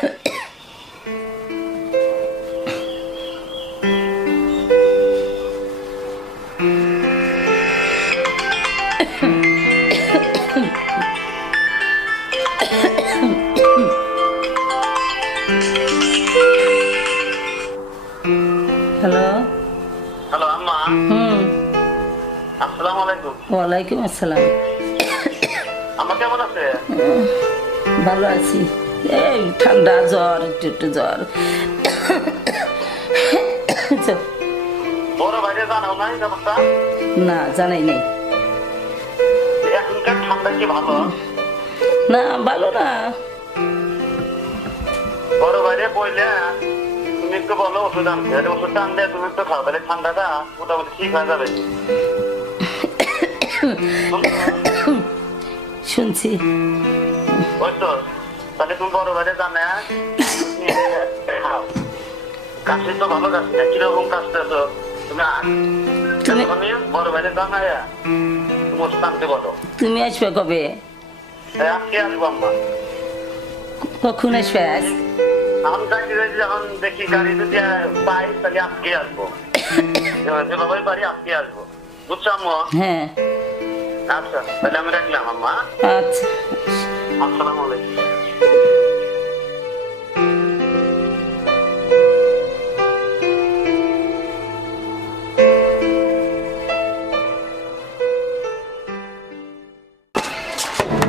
Hello. Hello আম্মা। আসসালামু আলাইকুম। ওয়ালাইকুম আসসালাম। আম্মা কেমন আছে? ভালো আছি। এই ঠান্ডা জ্বর, একটু একটু জ্বর। বড় ভাইরে জানাও নাই ব্যাপারটা? না, জানাই নাই। এখনকার ঠান্ডা কি ভালো? না, ভালো না। বড় ভাইরে বইলে তুমি একটু বলো ওষুধ আনতে, ওষুধ আনলে তুমি একটু খাও, তাহলে ঠান্ডাটা মোটামুটি ঠিক হয়ে যাবে। শুনছি। ওই তো, তাহলে তুমি বড় ভাইরে জানা খাও। কাশি তো ভালো কাশি না, কিরকম কাশতেছ তুমি বড় ভাইরে জানায় তুমি ওষুধ আনতে বলো। তুমি আসবে কবে? আজকে আসবো আম্মা। কখন আসবে? এখন যখন দেখি গাড়ি যদি পাই তাহলে আজকে আসবো, যেভাবে পারি আজকে আসবো, বুঝছো আম্মা? হ্যাঁ। আচ্ছা, তাহলে আমি রাখলাম আম্মা। আচ্ছা, আসসালামু আলাইকুম।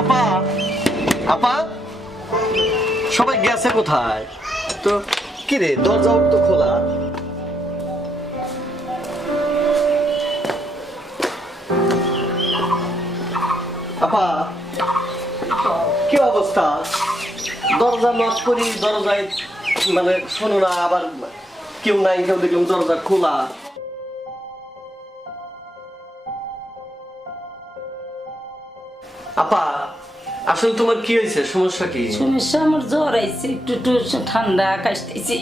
আপা, আপা, সবাই গেছে কোথায়? তো কি রে, দরজা তো খোলা। আপা, কি অবস্থা? দরজা নক করি, দরজায় মানে শোনো না, আবার কেউ নাই, কেউ দেখলাম দরজা খোলা। আপা, আসলে তোমার কি হয়েছে? সমস্যা কি? সমস্যা আমার জ্বর আইছে, একটু একটু ঠান্ডা কাশতেছি।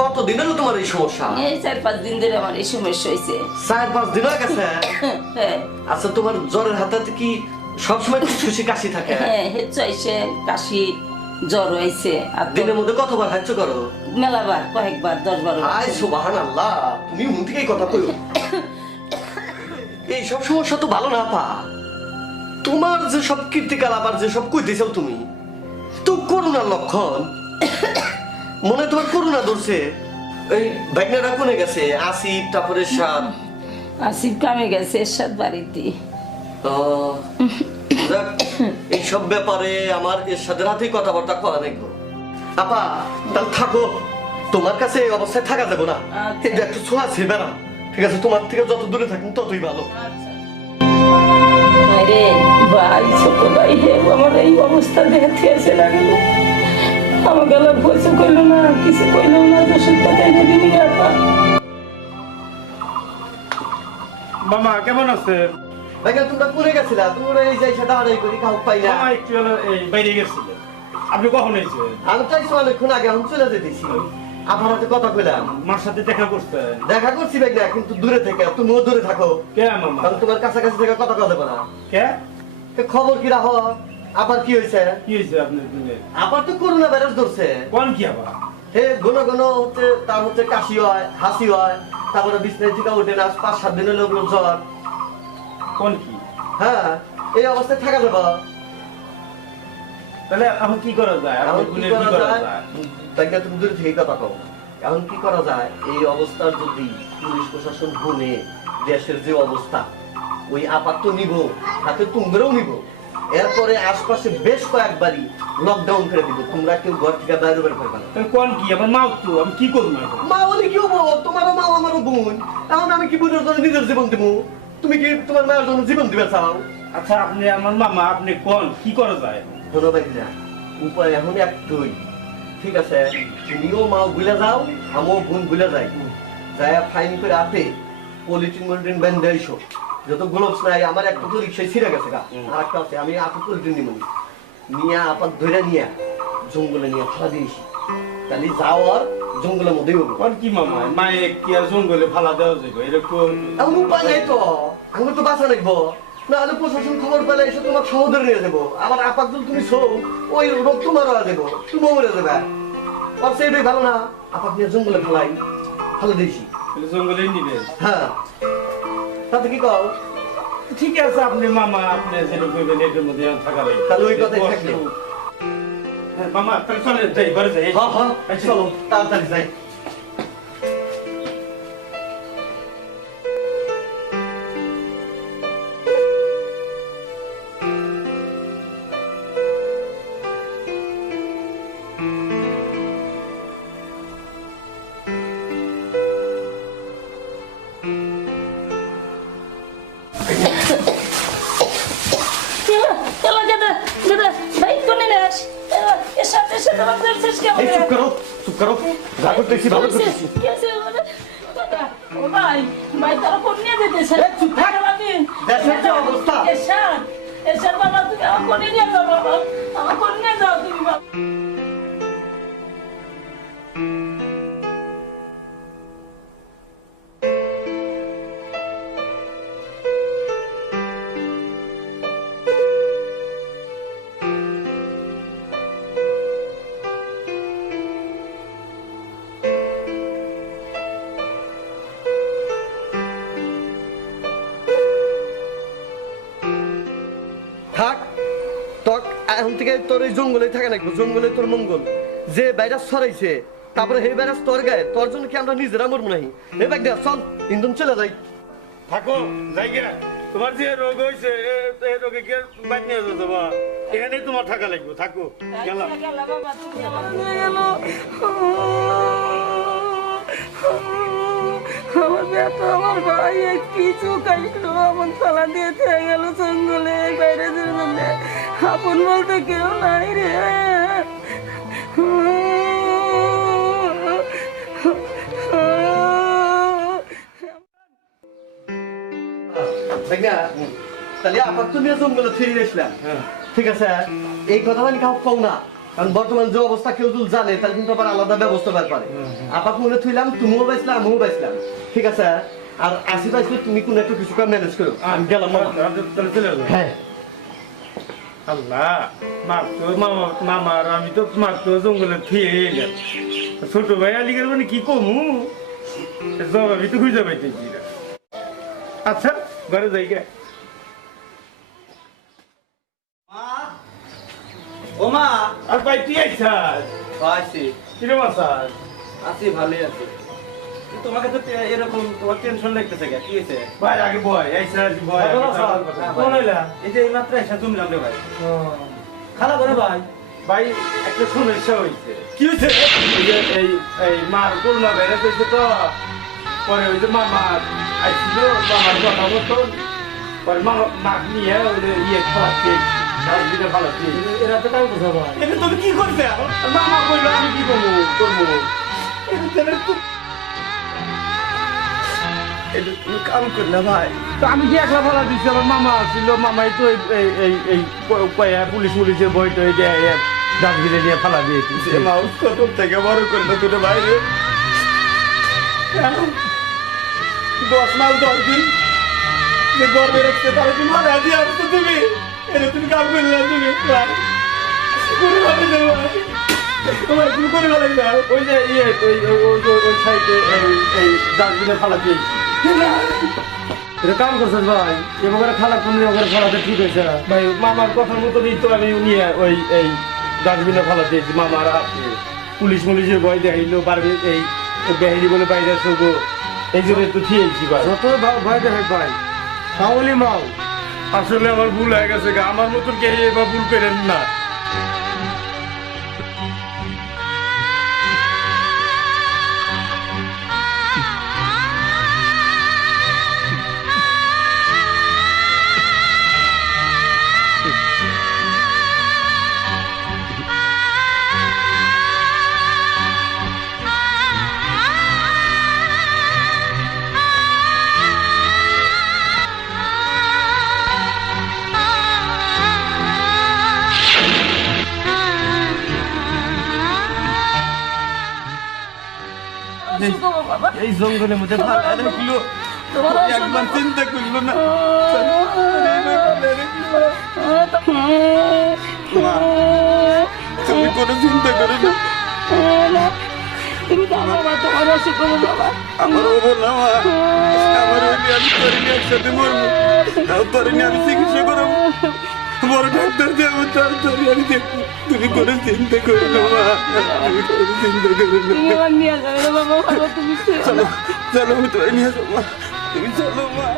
কতদিন হলো তোমার এই সমস্যা? এই 4-5 দিন ধরে আমার এই সমস্যা হয়েছে। 4-5 দিন হয়ে গেছে? হ্যাঁ আচ্ছা, তোমার জ্বরের হাতে কি সবসময় খুশি কাশি থাকে? হ্যাঁ, হেঁচু আইছে, কাশি, জ্বর আইছে। আর দিনের মধ্যে কতবার হাঁচ করো? মেলাবার, কয়েকবার, 10-12 বার। আয় সুবহানাল্লাহ, তুমি মন থেকে এই কথা কইও। এই সব সমস্যা তো ভালো না পা। তোমার যে সব কীর্তিকাল, আবার যে সব কইতেছো তুমি, তো করোনার লক্ষণ। মনে তোমার করোনা ধরছে। এই ভাগনাটা কোনে গেছে? আসিফ, তারপরে সাত। আসিফ কামে গেছে, এরশাদ বাড়িতে। এই সব ব্যাপারে আমার এরশাদের হাতেই কথাবার্তা করা নেই গো। আপা, তাহলে থাকো, তোমার কাছে এই অবস্থায় থাকা যাবে না। কিন্তু একটু ছোঁয়া ছিবে না, ঠিক আছে? তোমার থেকে যত দূরে থাকুন ততই ভালো। আরে ভাই, ছোট ভাই, হে আমার এই অবস্থা দেখতে আছে লাগলো। আমার গলা পয়সা কইলো না, কিছু কইলো না, তো সত্যি তাই দিবি আপা। মামা কেমন আছে? ভাইয়া, তোমরা পড়ে গেছিলা, তোমরা এই যে সেটা আড়াই করি কাউ পাই না। মামা একটু এই বাইরে গেছিল। আপনি কখন এসেছেন? আমি চাইছি অনেকক্ষণ আগে, আমি চলে যেতেছি। আমার হাতে কথা কইলাম, মার সাথে দেখা করছেন? দেখা করছি ভাইয়া, কিন্তু দূরে থেকে। তুমিও দূরে থাকো, কে মামা? কারণ তোমার কাছাকাছি থেকে কথা কওয়া যাবে না। কে? তো খবর কি রাখো? আবার কি হয়েছে? কি হয়েছে আপনার দিনে? আবার তো করোনা ভাইরাস ধরছে। কোন কি আবার? হে, ঘন ঘন হচ্ছে, তার হচ্ছে কাশি হয়, হাসি হয়, তারপরে বিছনায় থেকে উঠে না, 5-7 দিনের লোক জ্বর। কোন কি? হ্যাঁ, এই অবস্থায় থাকা যাবে। তাহলে এখন কি করা যায়? এখন আপনার কি বোনের কি করা করা যায়? যায়? তাকে তুমি দূরে থেকে কথা কও। এখন কি করা যায়? এই অবস্থার যদি পুলিশ প্রশাসন শুনে দেশের যে অবস্থা, ওই আপাতত নিব, তাকে তোমরাও নিব। এরপরে আশপাশে বেশ কয়েকবারই লকডাউন করে দিব, তোমরা কেউ ঘর থেকে বাইরে বের করবে না। তাহলে কোন কি? আমার মা তো, আমি কি করবো এখন? মা বলে কি হবো? তোমারও মা, আমারও বোন। এখন আমি কি বোনের জন্য নিজের জীবন দেবো? তুমি কি তোমার মায়ের জন্য জীবন দিবে চাও? আচ্ছা, আপনি আমার মামা, আপনি কোন কি করা যায়? শোনো ভাইরা, উপায় এখন একটাই, ঠিক আছে? তুমিও মা ভুলে যাও, আমিও বোন ভুলে যাই, যাই ফাইন করে আপে পলিথিন মলিথিন ব্যান্ড এসো। যত গ্লোভস নাই, আমার একটা তো রিক্সায় ছিঁড়ে গেছে গা, আর একটা আছে, আমি আপে পলিথিন নিব নিয়ে আপাত ধরে নিয়ে জঙ্গলে নিয়ে ফালা দিয়েছি। তাহলে যাও আর জঙ্গলের মধ্যেই হবো। কোন কি মামা? মায়ে কি আর জঙ্গলে ফালা দেওয়া যাবে? এরকম এমন উপায় নাই তো, আমি তো বাঁচা লাগবো। না হলে প্রশাসন খবর পেলে এসে তোমার সহোদর নিয়ে দেবো। আবার আপাত তুমি শো ওই রোগ তোমার দেবো, তুমিও মরে যাবে। অবশ্যই এটাই ভালো না, আপাত নিয়ে জঙ্গলে ফেলাই, ফেলে দিয়েছি। জঙ্গলে নিবে? হ্যাঁ, তাতে কি কও? ঠিক আছে, আপনি মামা আপনি যেটা করবেন এটার মধ্যে থাকা লাগবে। তাহলে ওই কথাই থাকলো। মামা তাহলে চলে যাই, ঘরে যাই। হ্যাঁ হ্যাঁ, চলো তাড়াতাড়ি যাই। এই চুপ করো, চুপ করো। যা করতেছি ভালো করতেছি। ভাই তারা কোন নিয়ে যেতেছে? দেশের যে অবস্থা। এসার বাবা তুমি আমার কোনে নিয়ে যাও বাবা, আমার কোনে নিয়ে যাও তুমি বাবা। থাক, তক এখন থেকে তোর এই জঙ্গলে থাকে না, জঙ্গলে তোর মঙ্গল। যে ভাইরাস ছড়াইছে তারপরে এই ভাইরাস তোর গায়ে, তোর জন্য কি আমরা নিজেরা মরবো নাহি? এই ব্যাগ দেখ, চল ইন্দন চলে যাই। থাকো জায়গা, তোমার যে রোগ হয়েছে এই রোগে কি বাদ নিয়ে যাবো? এখানেই তোমার থাকা লাগবে। থাকো, গেলাম। বাবা তুমি আমার নিয়ে গেল, আমার বেটা আমার ভাই এক কিছু কাইলো, আমার তালা দিয়ে থেকে গেল জঙ্গলে বাইরে জন্য। আপন বলতে কেউ নাই রে। দেখ না, তাহলে আপাত তো নিয়ে জঙ্গলে ফিরে এসলাম। ঠিক আছে, এই কথাটা আমি কাউ কও না, কারণ বর্তমান যে অবস্থা কেউ যদি জানে তাহলে কিন্তু আবার আলাদা ব্যবস্থা ব্যাপারে। আপাত মনে থইলাম, তুমিও বাইছিলাম আমিও বাইছিলাম। ঠিক আছে, আর আসি বাইছিল তুমি কোন একটা কিছু কাজ ম্যানেজ করো। আমি গেলাম। তাহলে চলে যাবো। হ্যাঁ, আল্লাহ, মামার আমি তো মাত্র জঙ্গলে থুয়ে এলাম। ছোট ভাই আলিগের মানে কি কমু জবাবই তো খুঁজে পাইতেছি না। আচ্ছা, ঘরে যাই গে। ও মা, আর ভাই তুই আইসাস? আছি। কিরম আসাস? আছি, ভালোই আছি। তোমাকে তো এরকম তোমার টেনশন লাগতেছে, কি হয়েছে? ভাই আগে বয়, আইসাস বয়। কোন হইলা? এই যে এইমাত্র এসে তুমি নামলে ভাই। খালা করে ভাই। ভাই একটা সমস্যা হয়েছে। কি হয়েছে? এই মার করোনা ভাইরাস হয়েছে তো, পরে ওই যে মামা আইছিল, মামার কথা মতন পরে মাক নিয়ে ইয়ে খাওয়াচ্ছে, ডাস্টবিনে ফালাচ্ছে। এরা তো কাউ বোঝা ভাই। এটা তুমি কি করছে? মামা বললো আমি কি করবো? এটা তুমি কাম করলে ভাই। তো আমি কি একলা ফালা দিচ্ছি? আমার মামা ছিল, মামাই তো পুলিশ মুলিশের বই তো ডাস্টবিনে নিয়ে ফালা দিয়েছি। ছোট থেকে বড় করলো তোর বাইরে 10 মাস 10 দিন যে গর্বে রাখতে তারা তুমি মারা দিয়ে আসছো তুমি। এটা তুমি কাম করলে তুমি করে ভাবে যাবো তোমার তুমি করে ভালো না। ওই যে ইয়ে ওই সাইডে এই ডাস্টবিনে ফালা দিয়েছি। এটা কাম করছিস ভাই, এবার খালা তুমি ওখানে খালাতে ঠিক হয়েছে না ভাই মামার কথার মতনই তো আমি নিয়ে ওই ডাস্টবিনে ফালা দিয়েছি। মামার পুলিশ মুলিশের ভয় দেখাইলো, পারবে এই বেহারি বলে বাইরে আসবো, এই জন্য একটু খেয়েছি ভাই। যত ভয় দেখে ভাই তাহলে মাও। আসলে আমার ভুল হয়ে গেছে, আমার মতন কে এবার ভুল করেন না। বাবা এই জঙ্গলের মধ্যে ভালো তোমার তুমি অসুখ একবার চিন্তা করলো না মা তুমি কোনো চিন্তা করো না তুমি তো বাবা তোমার অসুখ করো বাবা আমার হবো না মা আমার হইলে আমি তোর নিয়ে একসাথে মরবো তাও তোর নিয়ে আমি চিকিৎসা করবো বড় ডাক্তার দেবো তাও তোর আমি দেখবো তুমি কোনো চিন্তা করো না মা তুমি কোনো চিন্তা করো না তুমি আমার নিয়ে যাবে না বাবা বাবা তুমি চলো চলো আমি তোর নিয়ে যাবো মা তুমি চলো মা